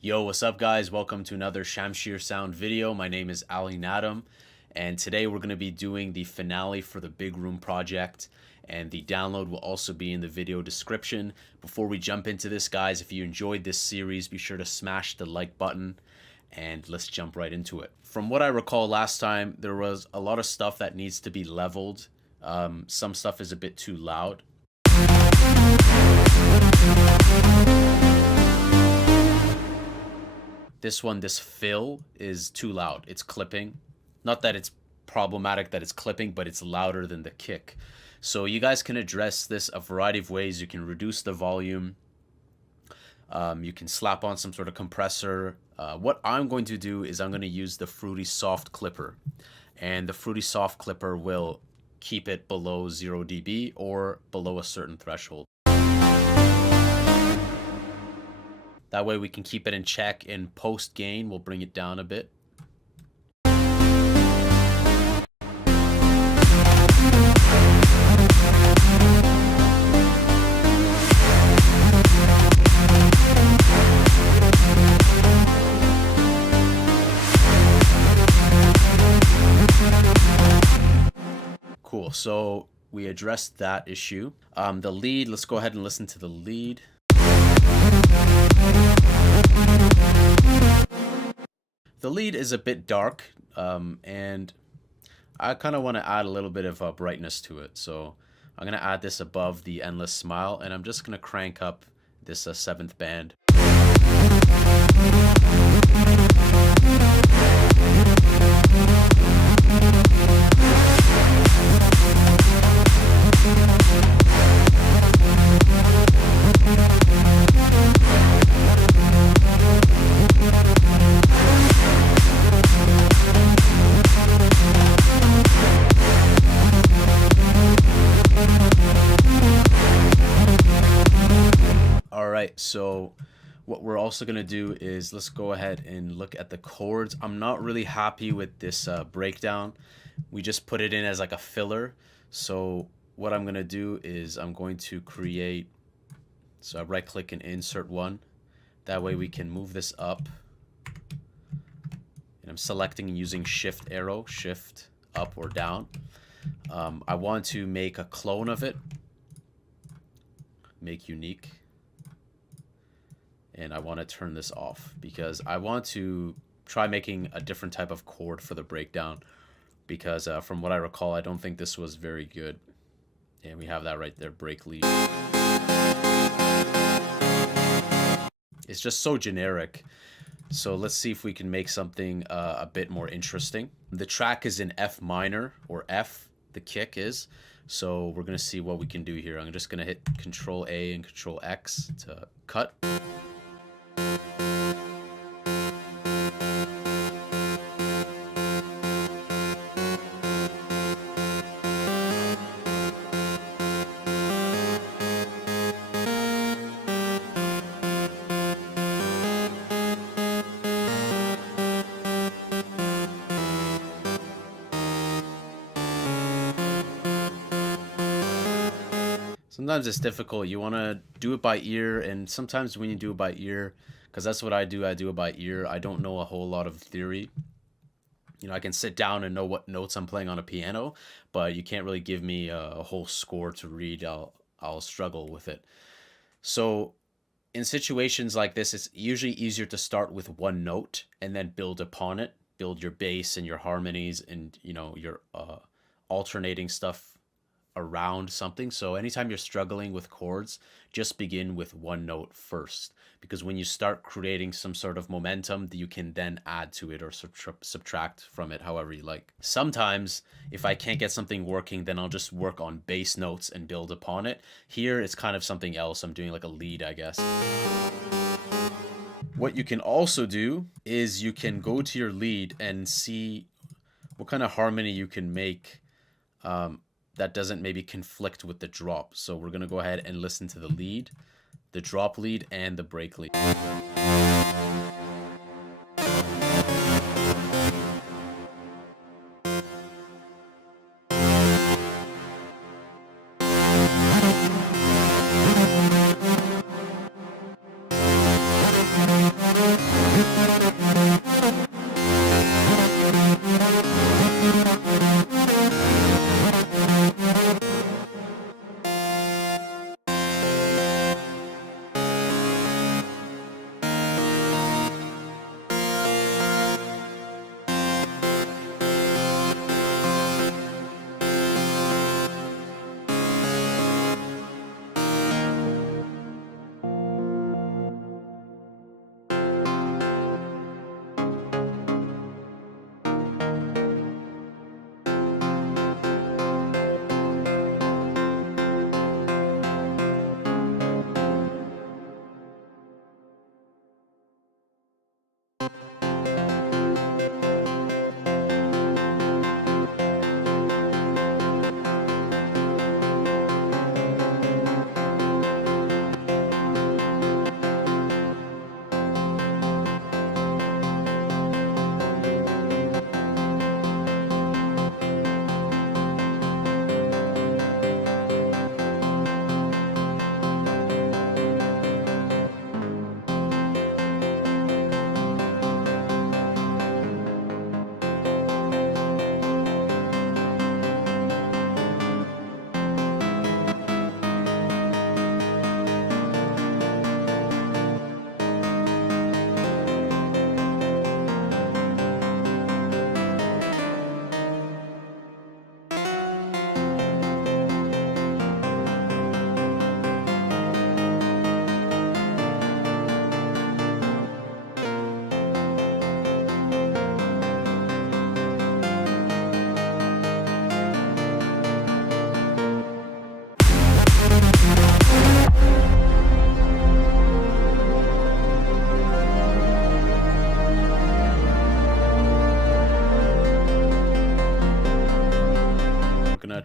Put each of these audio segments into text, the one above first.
Yo, what's up guys? Welcome to another Shamshir Sound video. My name is Ali Nadem, and today we're going to be doing the finale for the Big Room project, and the download will also be in the video description. Before we jump into this, guys, if you enjoyed this series, be sure to smash the like button, and let's jump right into it. From what I recall last time, there was a lot of stuff that needs to be leveled. Some stuff is a bit too loud. This fill is too loud. It's clipping. Not that it's problematic that it's clipping, but it's louder than the kick. So you guys can address this a variety of ways. You can reduce the volume. You can slap on some sort of compressor. What I'm going to do is I'm going to use the Fruity Soft Clipper. And the Fruity Soft Clipper will keep it below 0 dB or below a certain threshold. That way we can keep it in check. In post gain, we'll bring it down a bit. Cool, so we addressed that issue. The lead, let's go ahead and listen to the lead. The lead is a bit dark, and I kind of want to add a little bit of brightness to it. So I'm going to add this above the Endless Smile, and I'm just going to crank up this 7th band. So what we're also going to do is let's go ahead and look at the chords. I'm not really happy with this breakdown. We just put it in as like a filler. So what I'm going to do is I'm going to create, so I right click and insert one. That way we can move this up. And I'm selecting and using shift arrow, shift up or down. I want to make a clone of it, make unique. And I want to turn this off because I want to try making a different type of chord for the breakdown, because from what I recall, I don't think this was very good. And we have that right there, break lead. It's just so generic. So let's see if we can make something a bit more interesting. The track is in F minor, or F, the kick is. So we're going to see what we can do here. I'm just going to hit Control A and Control X to cut. Sometimes it's difficult. You want to do it by ear, and sometimes when you do it by ear, because that's what I do it by ear. I don't know a whole lot of theory. You know, I can sit down and know what notes I'm playing on a piano, but you can't really give me a whole score to read. I'll struggle with it. So in situations like this, it's usually easier to start with one note and then build upon it, build your bass and your harmonies and, you know, your alternating stuff around something. So anytime you're struggling with chords, just begin with one note first, because when you start creating some sort of momentum, you can then add to it or subtract from it however you like. Sometimes if I can't get something working, then I'll just work on bass notes and build upon it. Here it's kind of something else. I'm doing like a lead, I guess. What you can also do is you can go to your lead and see what kind of harmony you can make that doesn't maybe conflict with the drop. So we're going to go ahead and listen to the lead, the drop lead, and the break lead.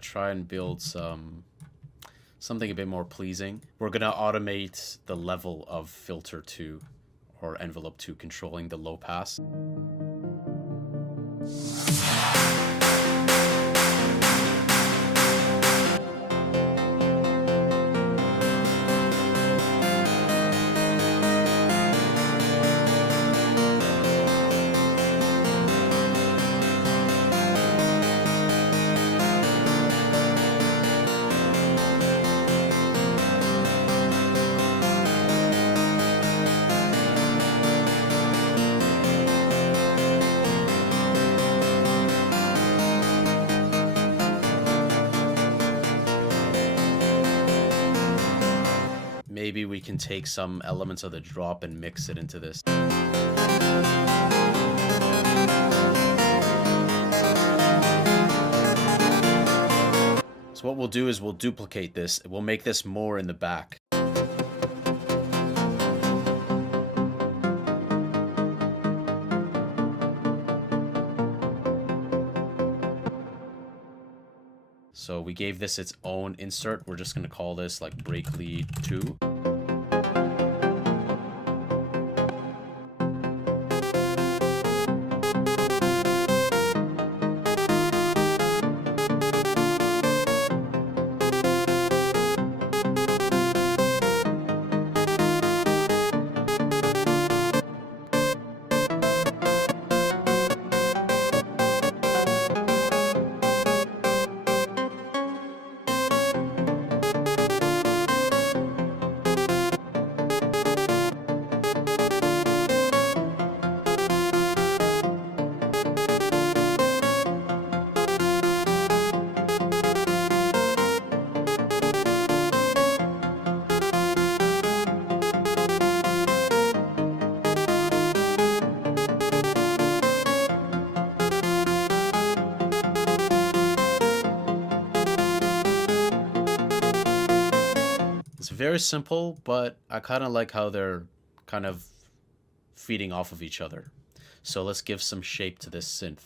Try and build something a bit more pleasing. We're gonna automate the level of filter 2 or envelope 2 controlling the low pass. Maybe we can take some elements of the drop and mix it into this. So what we'll do is we'll duplicate this. We'll make this more in the back. So we gave this its own insert. We're just going to call this like break lead 2. It's very simple, but I kind of like how they're kind of feeding off of each other. So let's give some shape to this synth.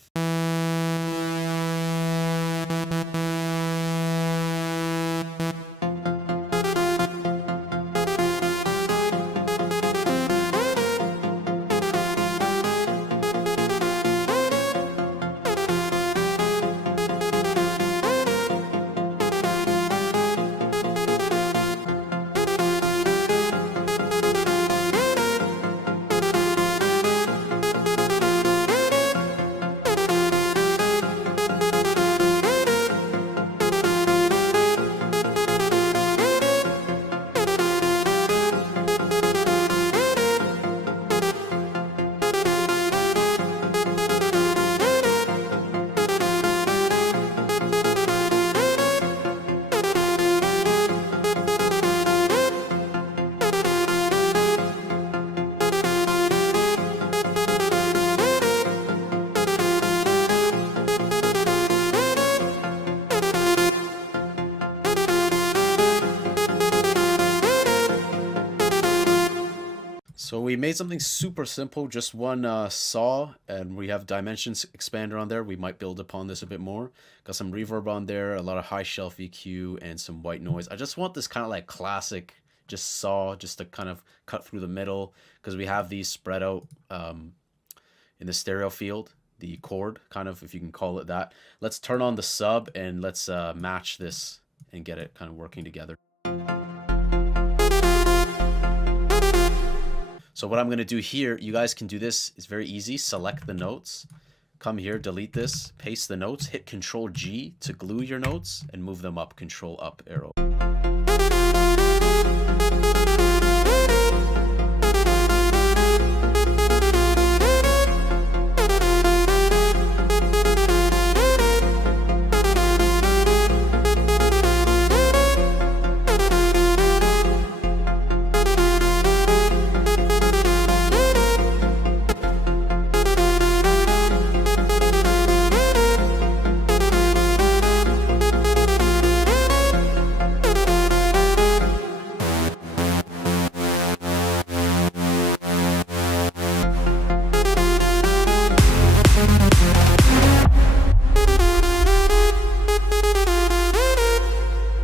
made something super simple, just one saw, and we have dimensions expander on there. We might build upon this a bit more. Got some reverb on there, a lot of high shelf EQ, and some white noise. I just want this kind of like classic, just saw, just to kind of cut through the middle, because we have these spread out in the stereo field, the chord, kind of, if you can call it that. Let's turn on the sub and let's match this and get it kind of working together. So what I'm going to do here, you guys can do this. It's very easy. Select the notes. Come here, delete this, paste the notes, hit Control G to glue your notes, and move them up, Control up arrow.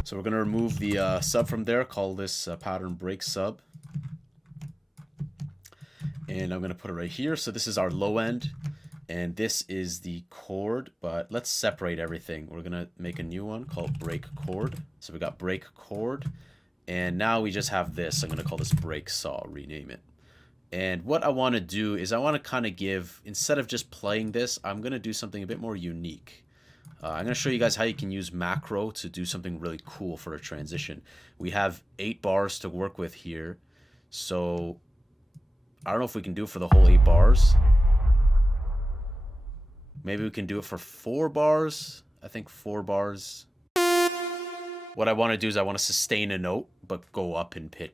So we're going to remove the sub from there, call this pattern break sub. And I'm going to put it right here. So this is our low end, and this is the chord, but let's separate everything. We're going to make a new one called break chord. So we got break chord, and now we just have this. I'm going to call this break saw, rename it. And what I want to do is I want to kind of give, instead of just playing this, I'm going to do something a bit more unique. I'm going to show you guys how you can use macro to do something really cool for a transition. We have 8 bars to work with here. So I don't know if we can do it for the whole 8 bars. Maybe we can do it for 4 bars. I think 4 bars. What I want to do is I want to sustain a note, but go up in pitch.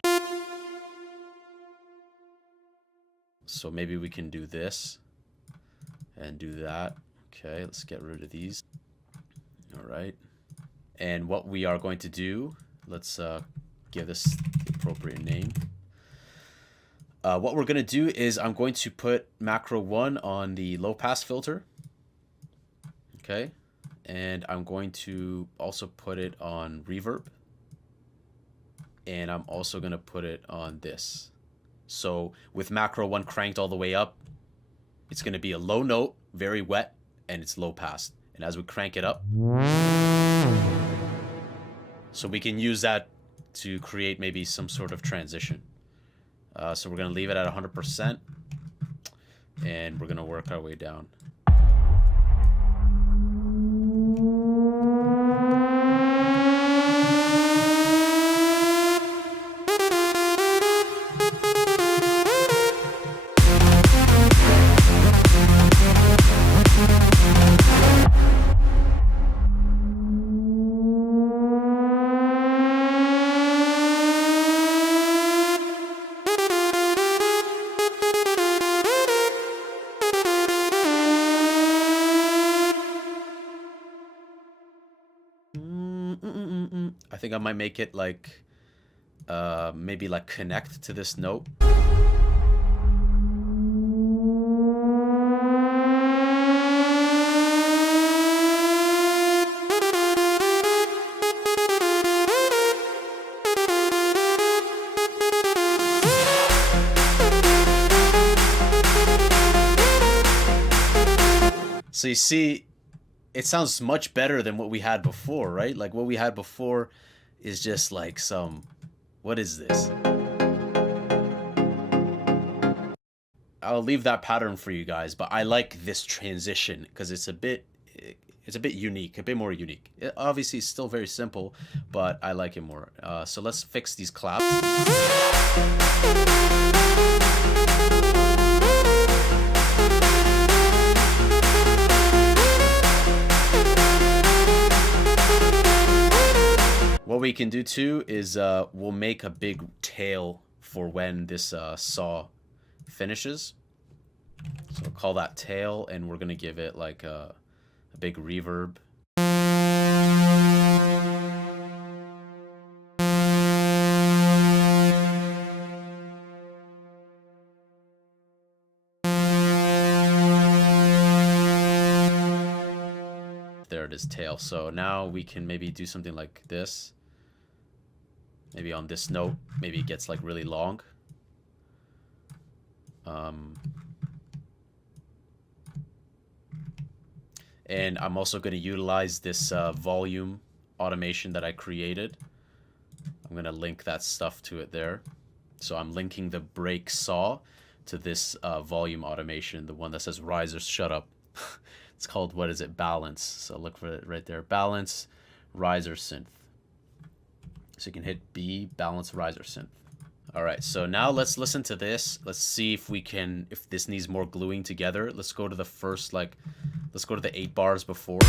So maybe we can do this and do that. Okay, let's get rid of these. All right. And what we are going to do, let's give this the appropriate name. What we're going to do is I'm going to put macro 1 on the low pass filter. Okay. And I'm going to also put it on reverb. And I'm also going to put it on this. So with macro 1 cranked all the way up, it's going to be a low note, very wet, and it's low pass. And as we crank it up, so we can use that to create maybe some sort of transition. So we're going to leave it at 100%, and we're going to work our way down. I think I might make it like, maybe like connect to this note. So you see, it sounds much better than what we had before, right? Like what we had before is just like some, what is this? I'll leave that pattern for you guys, but I like this transition because it's a bit unique, a bit more unique. It obviously is still very simple, but I like it more. So let's fix these claps. What we can do too is we'll make a big tail for when this saw finishes. So we'll call that tail, and we're gonna give it like a big reverb. there it is, tail. So now we can maybe do something like this. Maybe on this note, maybe it gets like really long. And I'm also going to utilize this volume automation that I created. I'm going to link that stuff to it there. So I'm linking the brake saw to this volume automation, the one that says riser shut up. It's called, what is it, balance. So look for it right there, balance riser synth. So you can hit B, balance riser synth. All right, so now let's listen to this. Let's see if we can, if this needs more gluing together. Let's go to the first, like, let's go to the 8 bars before.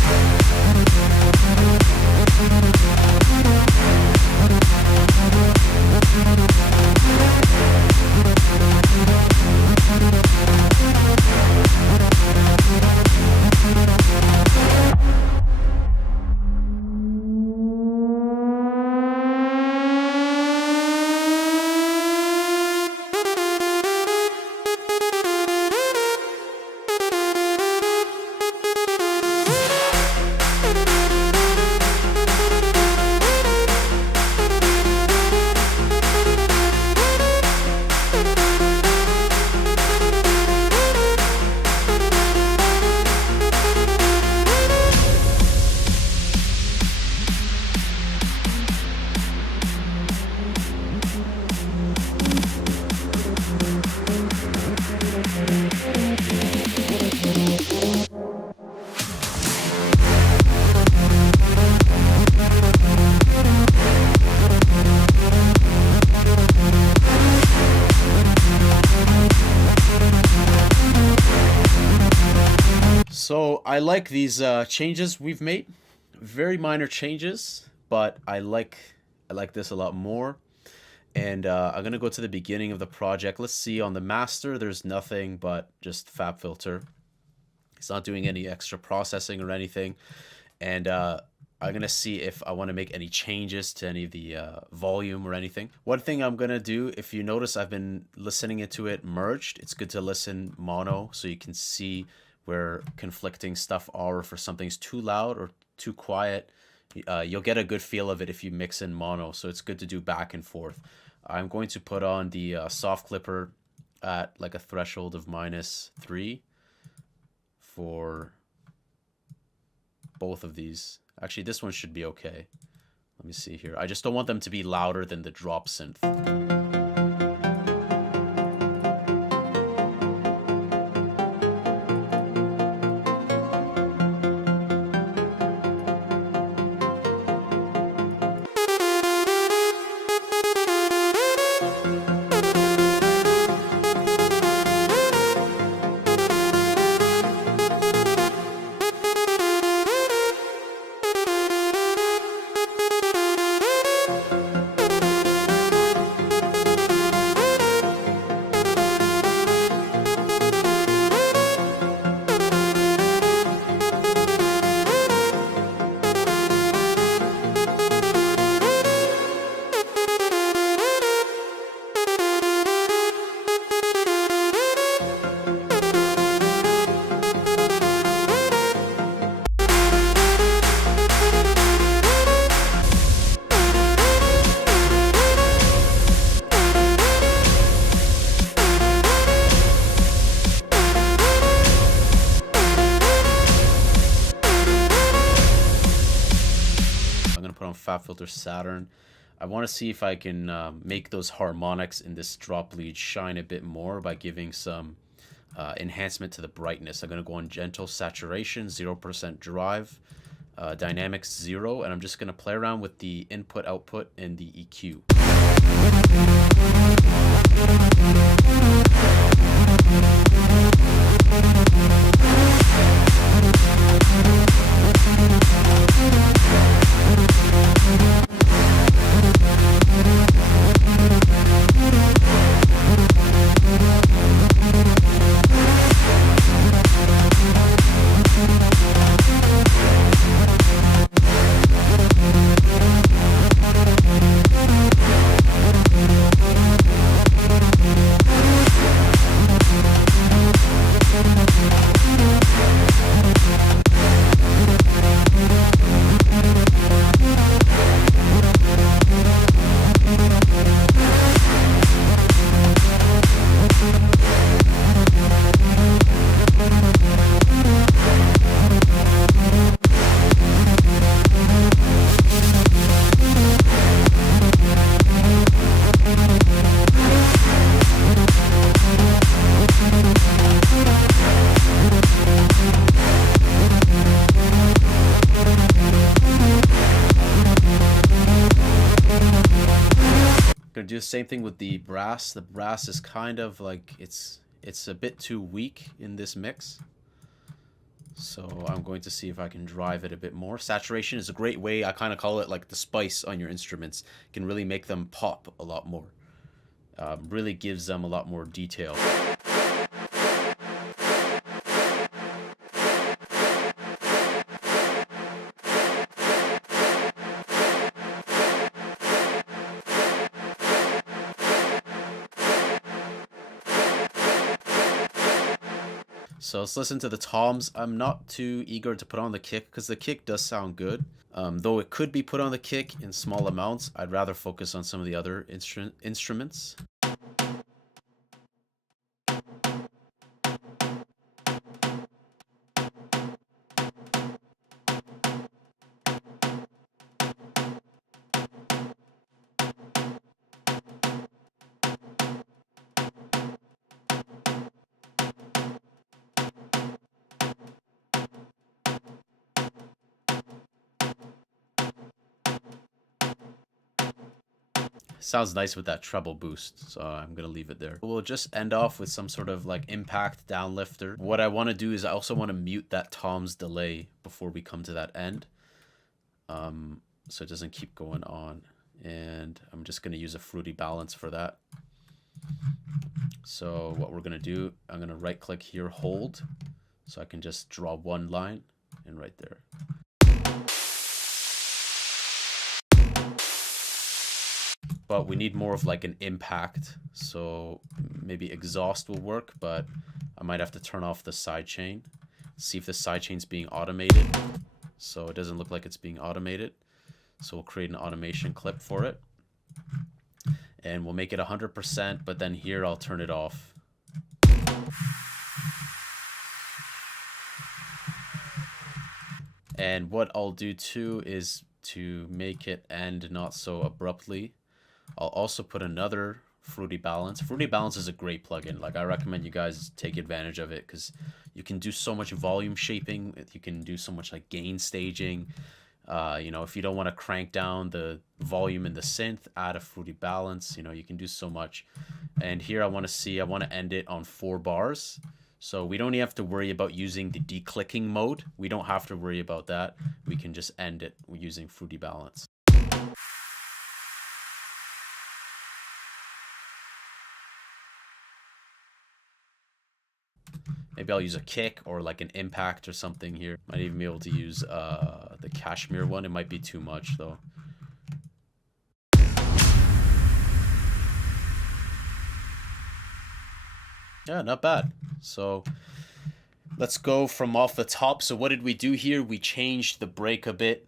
So I like these changes we've made. Very minor changes, but I like this a lot more. And I'm gonna go to the beginning of the project. Let's see, on the master, there's nothing but just FabFilter. It's not doing any extra processing or anything. And I'm gonna see if I want to make any changes to any of the volume or anything. One thing I'm gonna do, if you notice, I've been listening to it merged. It's good to listen mono so you can see where conflicting stuff are, or if something's too loud or too quiet. You'll get a good feel of it if you mix in mono, so it's good to do back and forth. I'm going to put on the soft clipper at like a threshold of -3 for both of these. Actually, this one should be okay. Let me see here. I just don't want them to be louder than the drop synth. FabFilter Saturn. I want to see if I can make those harmonics in this drop lead shine a bit more by giving some enhancement to the brightness. I'm going to go on gentle saturation, 0% drive, dynamics 0, and I'm just going to play around with the input output and the EQ. do the same thing with the brass. The brass is kind of like, it's a bit too weak in this mix. So I'm going to see if I can drive it a bit more. Saturation is a great way. I kind of call it like the spice on your instruments. It can really make them pop a lot more. Really gives them a lot more detail. So let's listen to the toms. I'm not too eager to put on the kick because the kick does sound good. Though it could be put on the kick in small amounts, I'd rather focus on some of the other instruments. Sounds nice with that treble boost, so I'm gonna leave it there. We'll just end off with some sort of like impact downlifter. What I want to do is I also want to mute that tom's delay before we come to that end, so it doesn't keep going on. And I'm just gonna use a fruity balance for that. So what we're gonna do, I'm gonna right click here, hold, so I can just draw one line and right there. But we need more of like an impact, so maybe exhaust will work, but I might have to turn off the sidechain, see if the sidechain's being automated. So it doesn't look like it's being automated, so we'll create an automation clip for it, and we'll make it 100%, but then here I'll turn it off. And what I'll do too is to make it end not so abruptly, I'll also put another fruity balance. Fruity balance is a great plugin. Like, I recommend you guys take advantage of it because you can do so much volume shaping. You can do so much like gain staging. You know, if you don't want to crank down the volume in the synth, add a fruity balance. You know, you can do so much. And here I want to end it on 4 bars. So we don't even have to worry about using the declicking mode. We don't have to worry about that. We can just end it using fruity balance. Maybe I'll use a kick or like an impact or something here. Might even be able to use the cashmere one. It might be too much though. Yeah, not bad. So let's go from off the top. So what did we do here? We changed the break a bit.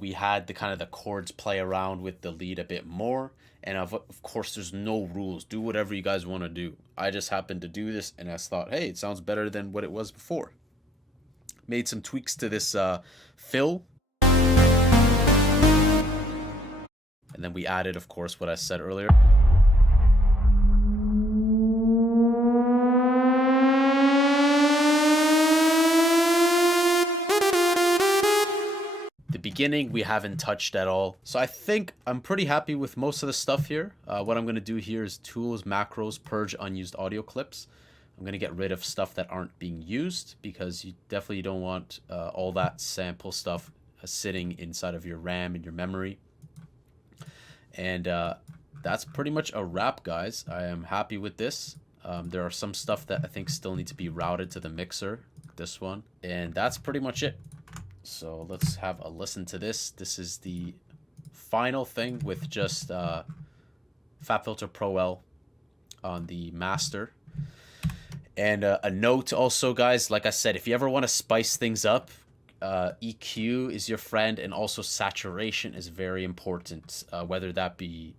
We had the kind of the chords play around with the lead a bit more. And of course, there's no rules. Do whatever you guys want to do. I just happened to do this, and I thought, hey, it sounds better than what it was before. Made some tweaks to this fill. And then we added, of course, what I said earlier. Beginning we haven't touched at all, so I think I'm pretty happy with most of the stuff here. What I'm going to do here is tools, macros, purge unused audio clips. I'm going to get rid of stuff that aren't being used because you definitely don't want all that sample stuff sitting inside of your RAM and your memory. And that's pretty much a wrap, guys. I am happy with this. There are some stuff that I think still need to be routed to the mixer, this one, and that's pretty much it. So let's have a listen to this. This is the final thing with just FabFilter Pro L on the master. And a note also, guys, like I said, if you ever want to spice things up, EQ is your friend, and also saturation is very important, whether that be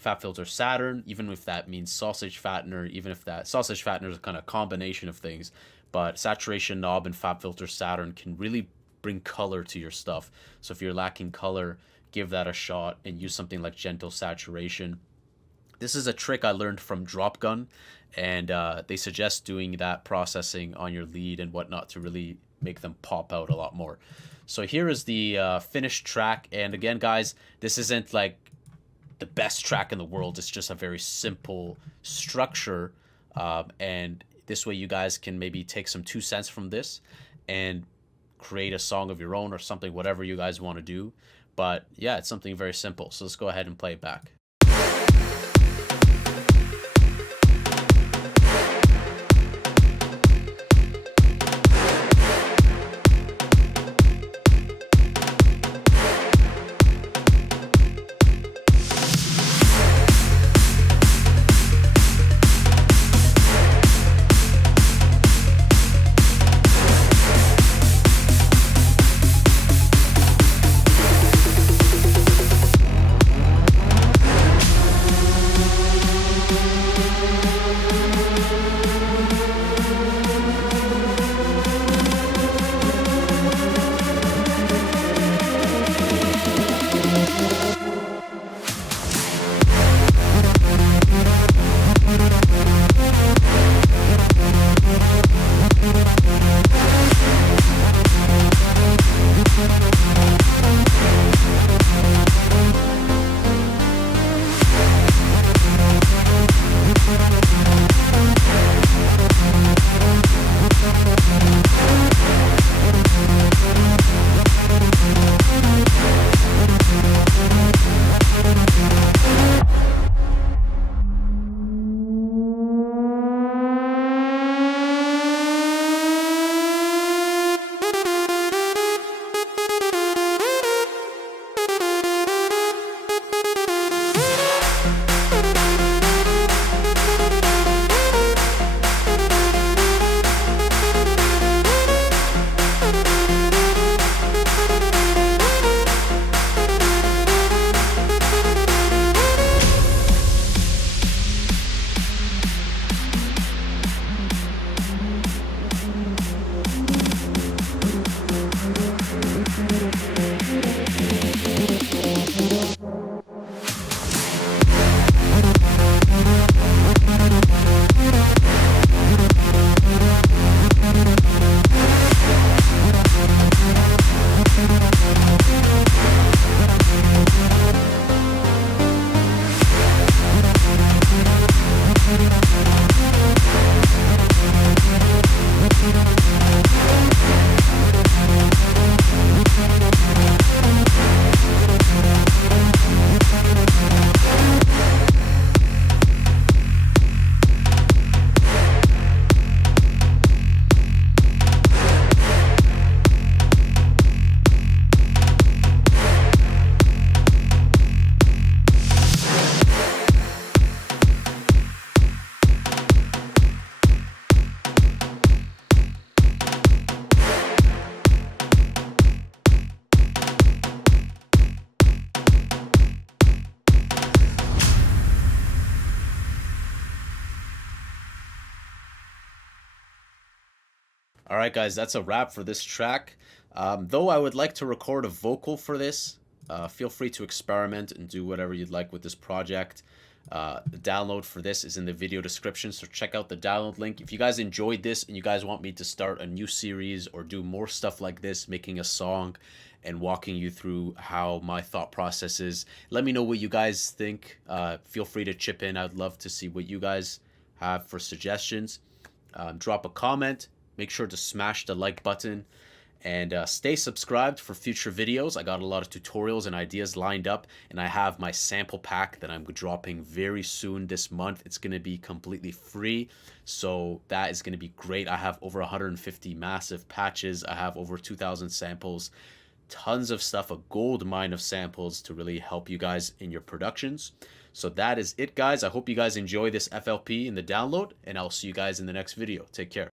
FabFilter Saturn, even if that means sausage fattener, even if that sausage fattener is a kind of combination of things, but saturation knob and FabFilter Saturn can really bring color to your stuff. So if you're lacking color, give that a shot and use something like gentle saturation. This is a trick I learned from Dropgun, and they suggest doing that processing on your lead and whatnot to really make them pop out a lot more. So here is the finished track, and again, guys, this isn't like the best track in the world. It's just a very simple structure, and this way you guys can maybe take some 2 cents from this and create a song of your own or something, whatever you guys want to do. But yeah, it's something very simple. So let's go ahead and play it back. All right, guys, that's a wrap for this track. Though I would like to record a vocal for this, feel free to experiment and do whatever you'd like with this project. The download for this is in the video description, so check out the download link. If you guys enjoyed this and you guys want me to start a new series or do more stuff like this, making a song and walking you through how my thought process is, let me know what you guys think. Feel free to chip in. I'd love to see what you guys have for suggestions. Drop a comment. Make sure to smash the like button and stay subscribed for future videos. I got a lot of tutorials and ideas lined up, and I have my sample pack that I'm dropping very soon this month. It's going to be completely free, so that is going to be great. I have over 150 massive patches. I have over 2,000 samples, tons of stuff, a gold mine of samples to really help you guys in your productions. So that is it, guys. I hope you guys enjoy this FLP in the download, and I'll see you guys in the next video. Take care.